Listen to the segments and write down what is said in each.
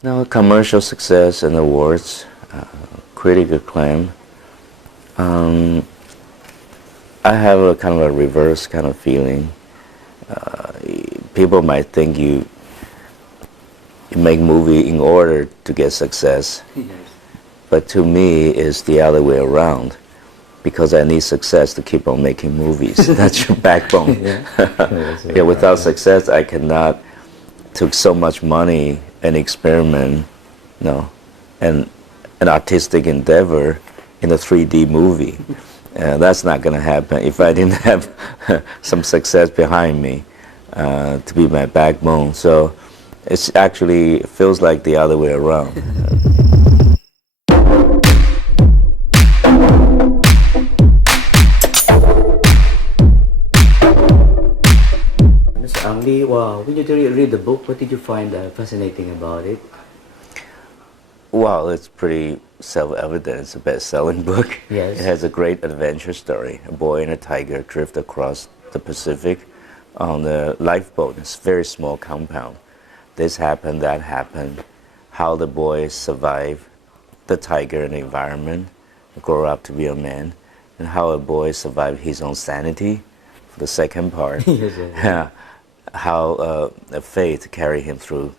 No, commercial success and awards, critic acclaim. Um, I have a kind of a reverse kind of feeling. Uh, People might think you make movie in order to get success, Yes. but to me it's the other way around. Because I need success to keep on making movies. That's your backbone. Yeah. Yeah, without success, I cannot took so much money and experiment, no, and an artistic endeavor in a 3D movie. That's not going to happen if I didn't have some success behind me to be my backbone. So it's actually it feels like the other way around. Miss Angli, wow, when you read the book, what did you find fascinating about it? Well, it's pretty self-evident. It's a best-selling book. Yes. It has a great adventure story. A boy and a tiger drift across the Pacific on a lifeboat. It's a very small compound. This happened, that happened. How the boy survived the tiger and the environment, grow up to be a man, and how a boy survived his own sanity for the second part. Yes, yes, yes. How faith carried him through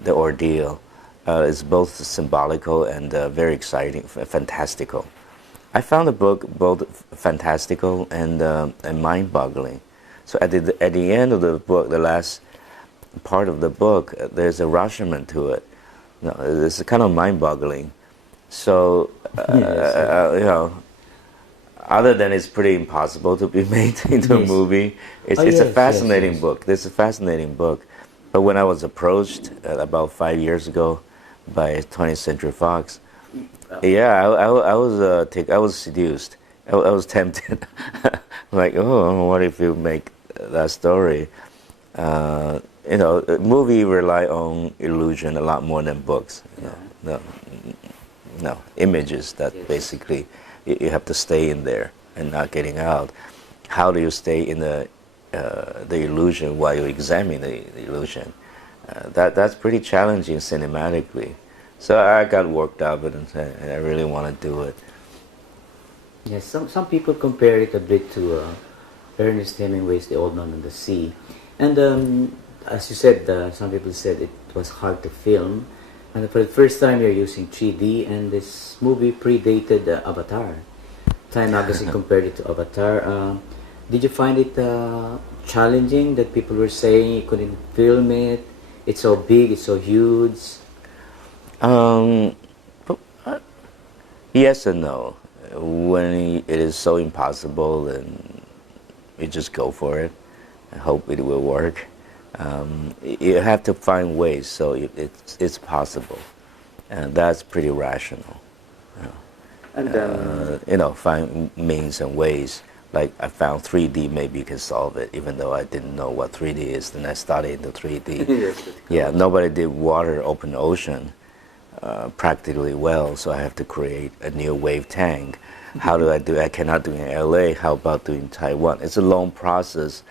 the ordeal. It's both symbolical and very exciting, fantastical. I found the book both fantastical and mind-boggling. So at the end of the book, the last part of the book, there's a Rashomon to it. No, it's kind of mind-boggling. So Yes, you know, other than it's pretty impossible to be made into a Yes. movie, it's Oh, a yes, fascinating yes. book. It's a fascinating book. But when I was approached about 5 years ago by 20th Century Fox, yeah, I was seduced. I was tempted. Like, oh, what if you make that story? A movie rely on illusion a lot more than books. No, no, images that Yes. basically you have to stay in there and not getting out. How do you stay in the illusion while you examine the illusion? That's pretty challenging cinematically. So I got worked up and I really want to do it. Yes, some people compare it a bit to Ernest Hemingway's The Old Man and the Sea. And as you said, some people said it was hard to film. And for the first time, you're using 3D, and this movie predated Avatar. Time magazine compared it to Avatar. Did you find it challenging that people were saying you couldn't film it? It's so big, it's so huge. But, yes and no. When it is so impossible, then you just go for it and hope it will work. You have to find ways so it's possible, and that's pretty rational. And Find means and ways. Like I found 3D, maybe you can solve it, even though I didn't know what 3D is. Then I studied the 3D. Yes, that's Yeah, nobody did water, open ocean practically well, so I have to create a new wave tank. How do I do it? I cannot do it in LA. How about doing Taiwan? It's a long process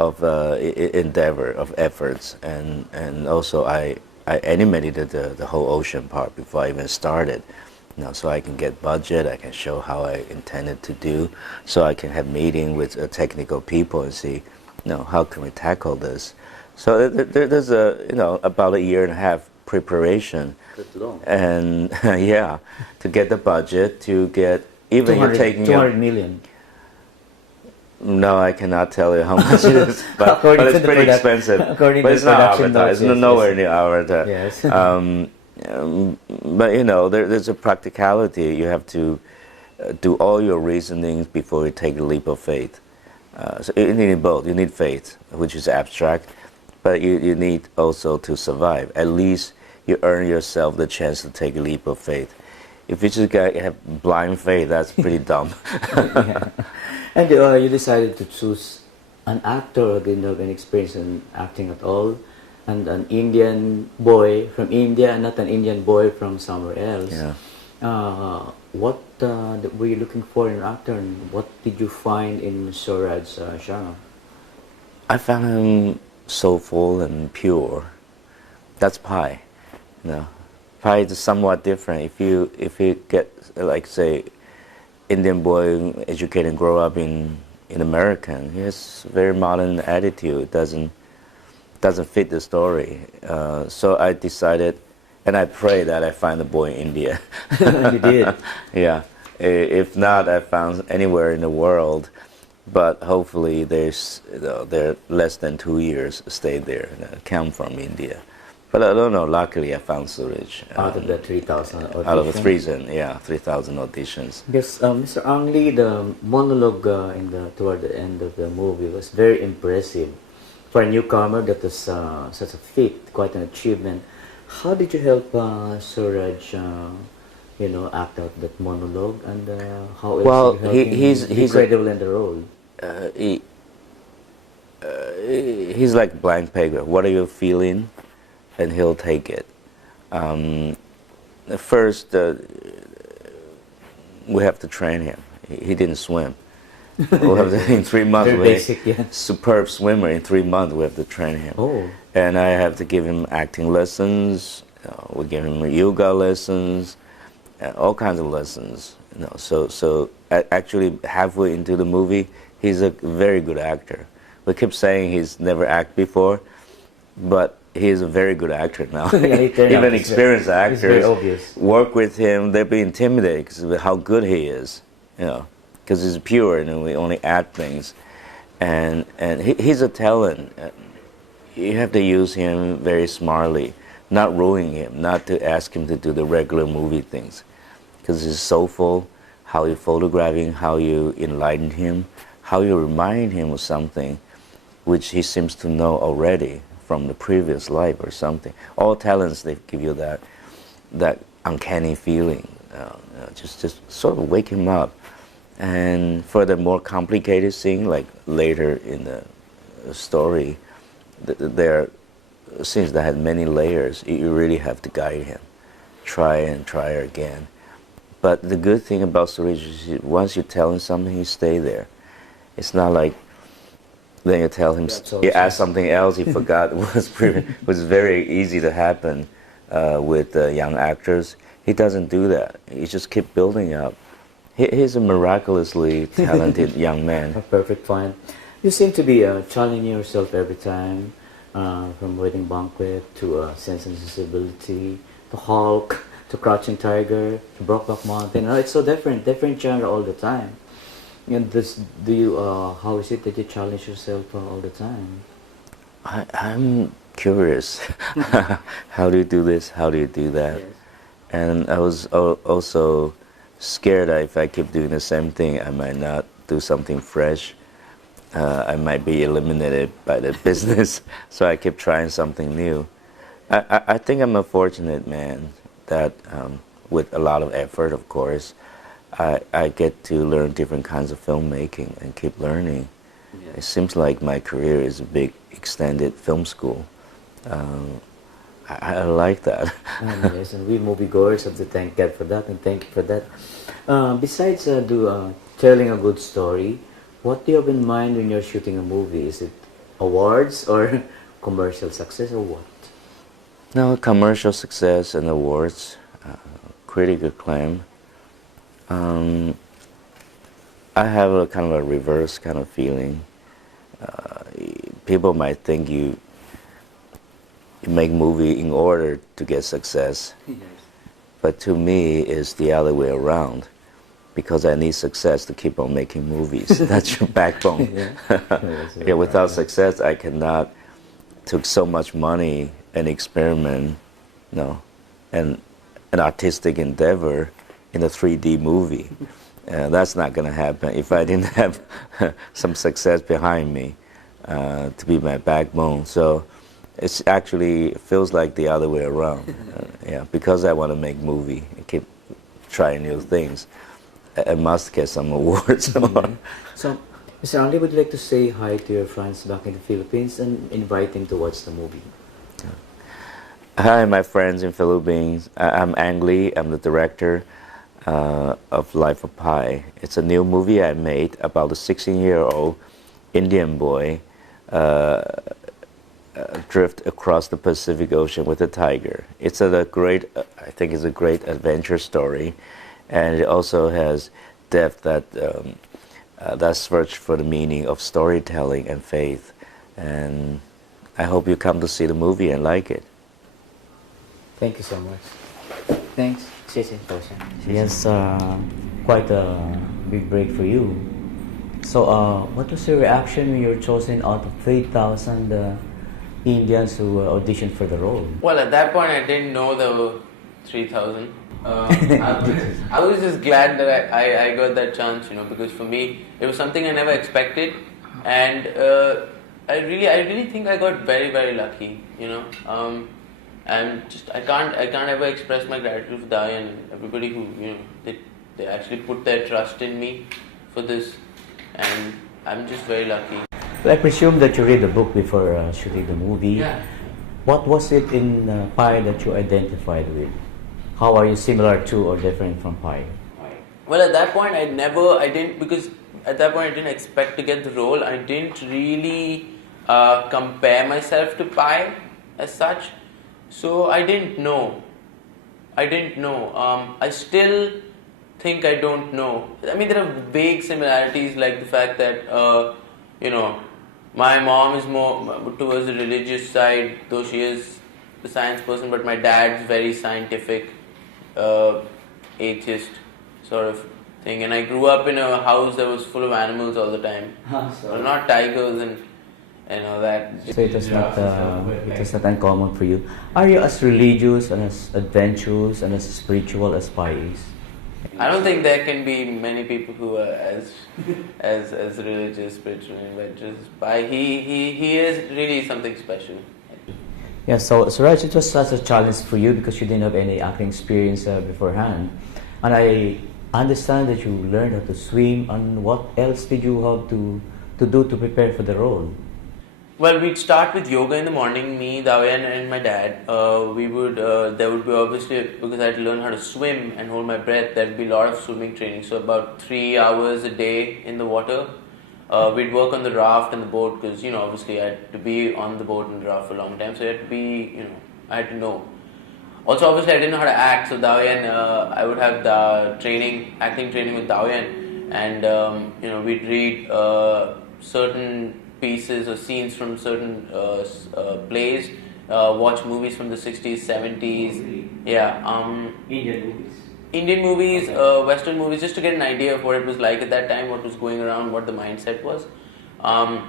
of endeavor, of efforts, and also I animated the whole ocean part before I even started. So I can get budget, I can show how I intended to do, so I can have meeting with technical people and see, how can we tackle this. So there's about a year and a half preparation, that's long. and yeah, to get the budget, to get even you're taking 200 million. No, I cannot tell you how much it is, but According it's to the pretty expensive. according But to it's the not production Avatar. notes, It's yes, nowhere yes. near Avatar. Yes. But there's a practicality. You have to do all your reasonings before you take a leap of faith. So you need both. You need faith, which is abstract, but you need also to survive. At least you earn yourself the chance to take a leap of faith. If you just have blind faith, that's pretty dumb. Yeah. And you decided to choose an actor who didn't have any experience in acting at all, and an Indian boy from India, and not an Indian boy from somewhere else. Yeah. What were you looking for in an actor, and what did you find in Suraj Sharma? I found him soulful and pure. That's Pi. No, Pi is somewhat different. If you get like say Indian boy educated and grow up in American, he has very modern attitude. Doesn't fit the story. So I decided, and I pray that I find a boy in India. You did. Yeah. If not, I found anywhere in the world. But hopefully, they're less than 2 years stayed there, come from India. But I don't know. Luckily, I found Suraj. Out of the 3,000 auditions? Out of the 3,000 auditions. Yes, Mr. Ang Lee, the monologue toward the end of the movie was very impressive. For a newcomer, that was such a feat, quite an achievement. How did you help Suraj, act out that monologue, and how else Well, did you help him he's be credible in the role? He, he's like blank paper. What are you feeling? And he'll take it. First, we have to train him. He didn't swim. We'll have to, in 3 months, Very basic, yeah. Superb swimmer. In 3 months, we have to train him. Oh. And I have to give him acting lessons. We give him yoga lessons, all kinds of lessons. So actually halfway into the movie, he's a very good actor. We keep saying he's never acted before, but he is a very good actor now. Even experienced actors very obvious. work with him, they'd be intimidated because of how good he is, because he's pure and we only add things. And he's a talent. You have to use him very smartly, not ruin him, not to ask him to do the regular movie things, because he's soulful, how you photograph him, how you enlighten him, how you remind him of something which he seems to know already from the previous life or something. All talents, they give you that uncanny feeling, just sort of wake him up. And for the more complicated scene, like later in the story, there are scenes that had many layers. You really have to guide him, try and try again. But the good thing about Suraj is once you tell him something, he stay there. It's not like then you tell him, you ask something else, he forgot. It was very easy to happen with young actors. He doesn't do that. He just keep building up. He's a miraculously talented young man. A perfect find. You seem to be challenging yourself every time, from Wedding Banquet to Sense and Sensibility, to Hulk, to Crouching Tiger, to Brokeback Mountain. It's so different genre all the time. And how is it that you challenge yourself all the time? I'm curious. How do you do this? How do you do that? Yes. And I was also scared that if I keep doing the same thing, I might not do something fresh. I might be eliminated by the business. So I keep trying something new. I think I'm a fortunate man that with a lot of effort, of course, I get to learn different kinds of filmmaking and keep learning. Yeah. It seems like my career is a big extended film school. I like that. Yes, and we moviegoers have to thank God for that, and thank you for that. Besides telling a good story, what do you have in mind when you're shooting a movie? Is it awards or commercial success or what? No, commercial success and awards, critical acclaim. I have a kind of a reverse kind of feeling. People might think you make movie in order to get success, yes. But to me it's the other way around, because I need success to keep on making movies. That's your backbone. Yeah, without success I cannot took so much money and experiment, and an artistic endeavor in a 3D movie. That's not going to happen if I didn't have some success behind me to be my backbone. So it's actually feels like the other way around. Yeah, because I want to make movie and keep trying new things, I must get some awards. Mm-hmm. So, Mr. Andy, would you like to say hi to your friends back in the Philippines and invite them to watch the movie? Hi, my friends in Philippines. I'm Ang Lee. I'm the director of Life of Pi. It's a new movie I made about a 16-year-old Indian boy drift across the Pacific Ocean with a tiger. It's a great, I think it's a great adventure story, and it also has depth that search for the meaning of storytelling and faith. And I hope you come to see the movie and like it. Thank you so much. Thanks. 谢谢，多谢。 Yes, quite a big break for you. So, what was your reaction when you were chosen out of 3,000 Indians who auditioned for the role? Well, at that point, I didn't know there were 3,000. I was just glad that I got that chance, you know, because for me, it was something I never expected, and I really think I got very, very lucky, you know. I can't ever express my gratitude for Dayan and everybody who, you know, they actually put their trust in me for this, and I'm just very lucky. Well, I presume that you read the book before shooting the movie. Yeah. What was it in Pi that you identified with? How are you similar to or different from Pi? Well, at that point, because at that point I didn't expect to get the role. I didn't really compare myself to Pi as such. So I didn't know. I still think I don't know. I mean, there are vague similarities, like the fact that, you know, my mom is more towards the religious side, though she is a science person, but my dad's very scientific, atheist sort of thing. And I grew up in a house that was full of animals all the time. Well, not tigers and all that. So it was not uncommon for you. Are you as religious and as adventurous and as spiritual as Pi is? I don't think there can be many people who are as religious, spiritual, and adventurous. But he is really something special. Yeah, so Raj, it was such a challenge for you because you didn't have any acting experience beforehand. And I understand that you learned how to swim, and what else did you have to do to prepare for the role? Well, we'd start with yoga in the morning, me, Dayan and my dad. There would be obviously, because I had to learn how to swim and hold my breath, there would be a lot of swimming training. So about 3 hours a day in the water. We'd work on the raft and the boat because, you know, obviously I had to be on the boat and the raft for a long time. So I had to know. Also, obviously I didn't know how to act. So Dayan, I would have the acting training with Dayan. And, we'd read certain pieces or scenes from certain plays, watch movies from the 60s, 70s, Indian movies, Western movies, just to get an idea of what it was like at that time, what was going around, what the mindset was. Other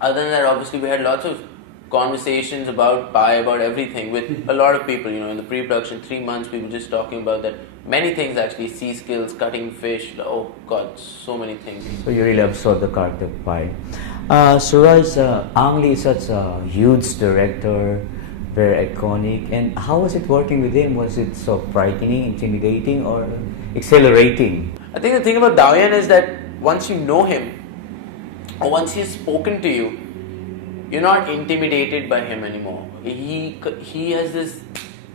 than that, obviously we had lots of conversations about Pi, about everything with a lot of people, you know, in the pre-production 3 months we were just talking about that, many things actually, sea skills, cutting fish, oh god, so many things. So you really absorbed the character of Pi. Suraj, Ang Lee is such a huge director, very iconic, and how was it working with him? Was it so frightening, intimidating, or exhilarating? I think the thing about Dayan is that once you know him, or once he has spoken to you, you're not intimidated by him anymore. He has this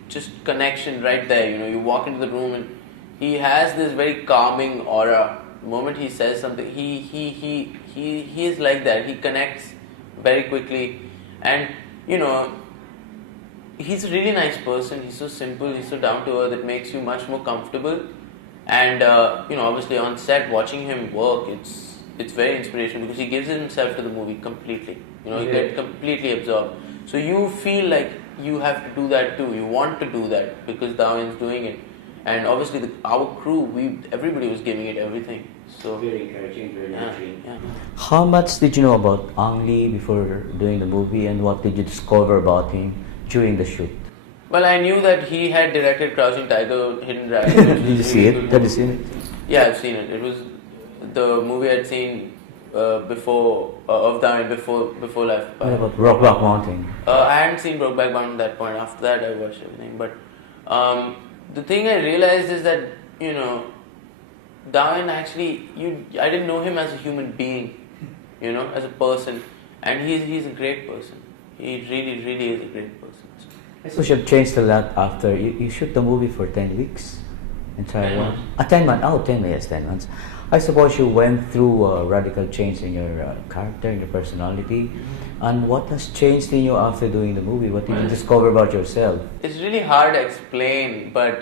just connection right there. You know, you walk into the room and he has this very calming aura. The moment he says something, he is like that. He connects very quickly, and you know, he's a really nice person. He's so simple. He's so down to earth. It makes you much more comfortable. And obviously on set, watching him work, it's very inspirational because he gives himself to the movie completely. You know, you get completely absorbed. So you feel like you have to do that too. You want to do that because Dayan's doing it. And obviously our crew, everybody was giving it everything. So Very encouraging, very nurturing. yeah. How much did you know about Ang Lee before doing the movie, and what did you discover about him during the shoot? Well, I knew that he had directed Crouching Tiger, Hidden Dragon. Did you see it? Have you seen it? Yeah, I've seen it. It was the movie I'd seen before Dayan before Life. What about Brokeback Mountain? I hadn't seen Brokeback Mountain at that point. After that, I watched everything. But the thing I realized is that, you know, Dayan actually, I didn't know him as a human being, you know, as a person, and he's a great person. He really, really is a great person. So you have changed a lot after you shoot the movie for 10 weeks. In Taiwan? 10 months. 10 months. Oh, 10 months, 10 months. I suppose you went through a radical change in your character, in your personality. And what has changed in you after doing the movie? What did you discover about yourself? It's really hard to explain, but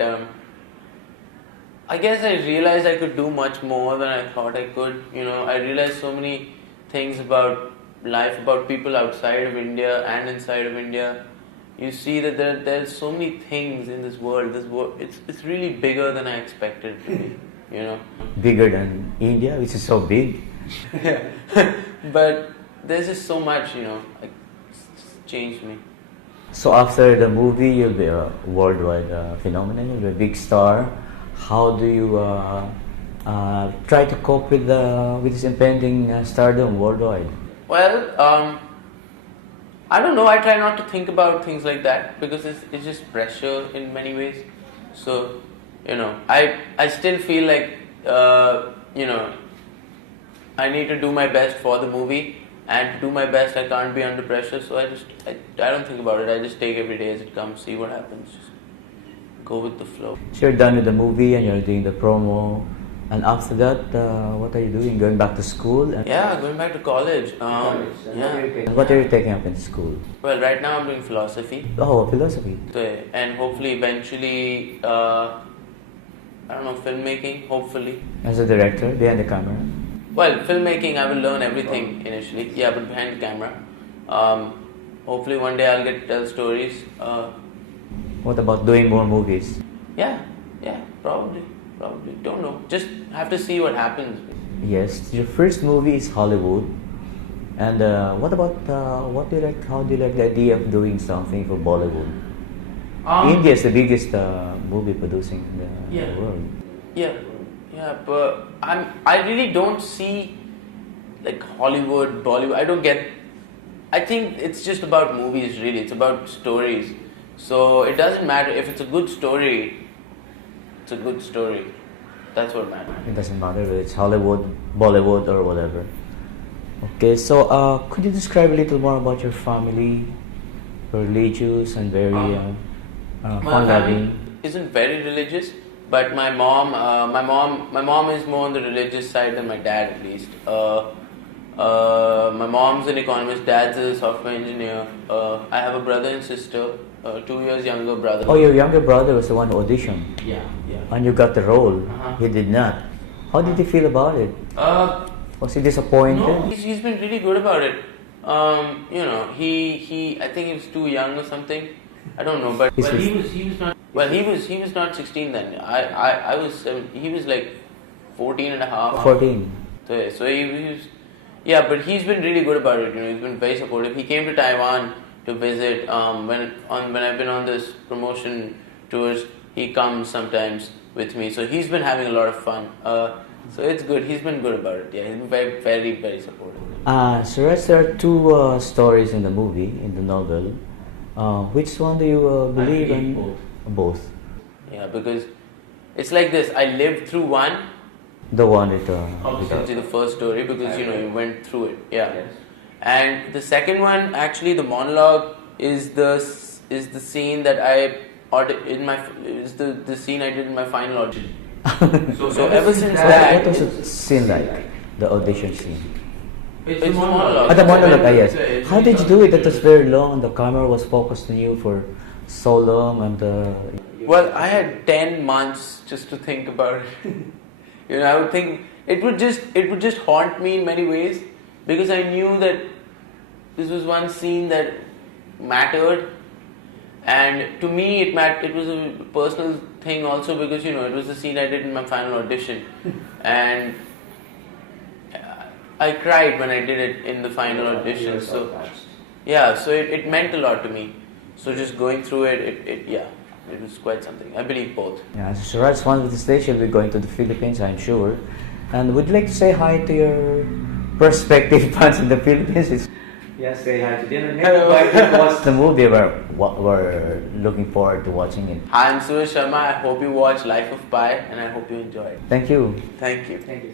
I guess I realized I could do much more than I thought I could. You know, I realized so many things about life, about people outside of India and inside of India. You see that there's so many things in this world. It's really bigger than I expected it to be. You know, Bigger than India, which is so big. but there's just so much. You know, it's changed me. So after the movie, you'll be a worldwide phenomenon. You'll be a big star. How do you try to cope with this impending stardom worldwide? Well, I don't know. I try not to think about things like that because it's just pressure in many ways. So, you know, I still feel like you know, I need to do my best for the movie, and to do my best, I can't be under pressure. So I don't think about it. I just take every day as it comes, see what happens, just go with the flow. So you're done with the movie and you're doing the promo. And after that, what are you doing? Going back to school? And Yeah, going back to college. Yeah. And what are you taking up in school? Well, right now I'm doing philosophy. Oh, philosophy. So, and hopefully eventually, I don't know, filmmaking, hopefully. As a director, behind the camera. Well, filmmaking, I will learn everything initially. Yeah, but behind the camera. Hopefully one day I'll get to tell stories. What about doing more movies? Yeah, probably. Don't know. Just have to see what happens. Yes, your first movie is Hollywood. And what about, what do you like, how do you like the idea of doing something for Bollywood? India is the biggest movie producing in the world. Yeah, but I really don't see like Hollywood, Bollywood. I don't get. I think it's just about movies. Really, it's about stories. So it doesn't matter if it's a good story. It's a good story. That's what matters. It doesn't matter whether it's Hollywood, Bollywood, or whatever. Okay, so could you describe a little more about your family? Religious and very My fun-loving. family isn't very religious, but my mom is more on the religious side than my dad, at least. My mom's an economist, dad's a software engineer. I have a brother and sister, 2 years younger brother. Oh, your younger brother was the one who auditioned, Yeah. and you got the role. Uh-huh. He did not. How did you feel about it? Was he disappointed? No, he's been really good about it. You know, I think he was too young or something. I don't know, but Well, he was not. Well, he was not 16 then. I was 7, he was like 14 and a half. 14. So he was, yeah, but he's been really good about it. You know, he's been very supportive. He came to Taiwan to visit. When I've been on this promotion tours, he comes sometimes with me. So he's been having a lot of fun. So it's good. He's been good about it. Yeah, he's been very, very, very supportive. Suraj, there are two stories in the movie, in the novel. Which one do you believe in? Both. Yeah, because it's like this. I lived through one. The one with Obviously, the first story because you know you went through it. Yeah. Yes. And the second one, actually, the monologue is the scene that is the scene I did in my final audition. So ever since that, what was the scene like? The audition scene. It's a monologue. The monologue, yes. How did you do it? That was very long, and the camera was focused on you for so long, and Well, I had 10 months just to think about it. You know, I would think it would just haunt me in many ways because I knew that this was one scene that mattered, and to me it was a personal thing also because you know it was the scene I did in my final audition, and I cried when I did it in the final audition. So yeah, so it meant a lot to me. So just going through it was quite something. I believe both. yeah. So Suraj, one of the days you'll be going to the Philippines, I'm sure. And would you like to say hi to your prospective fans in the Philippines? Yes, say hi to them. Hello. Watch the movie. We're looking forward to watching it. Hi, I'm Suresh Sharma. I hope you watch Life of Pi and I hope you enjoy it. Thank you. Thank you. Thank you.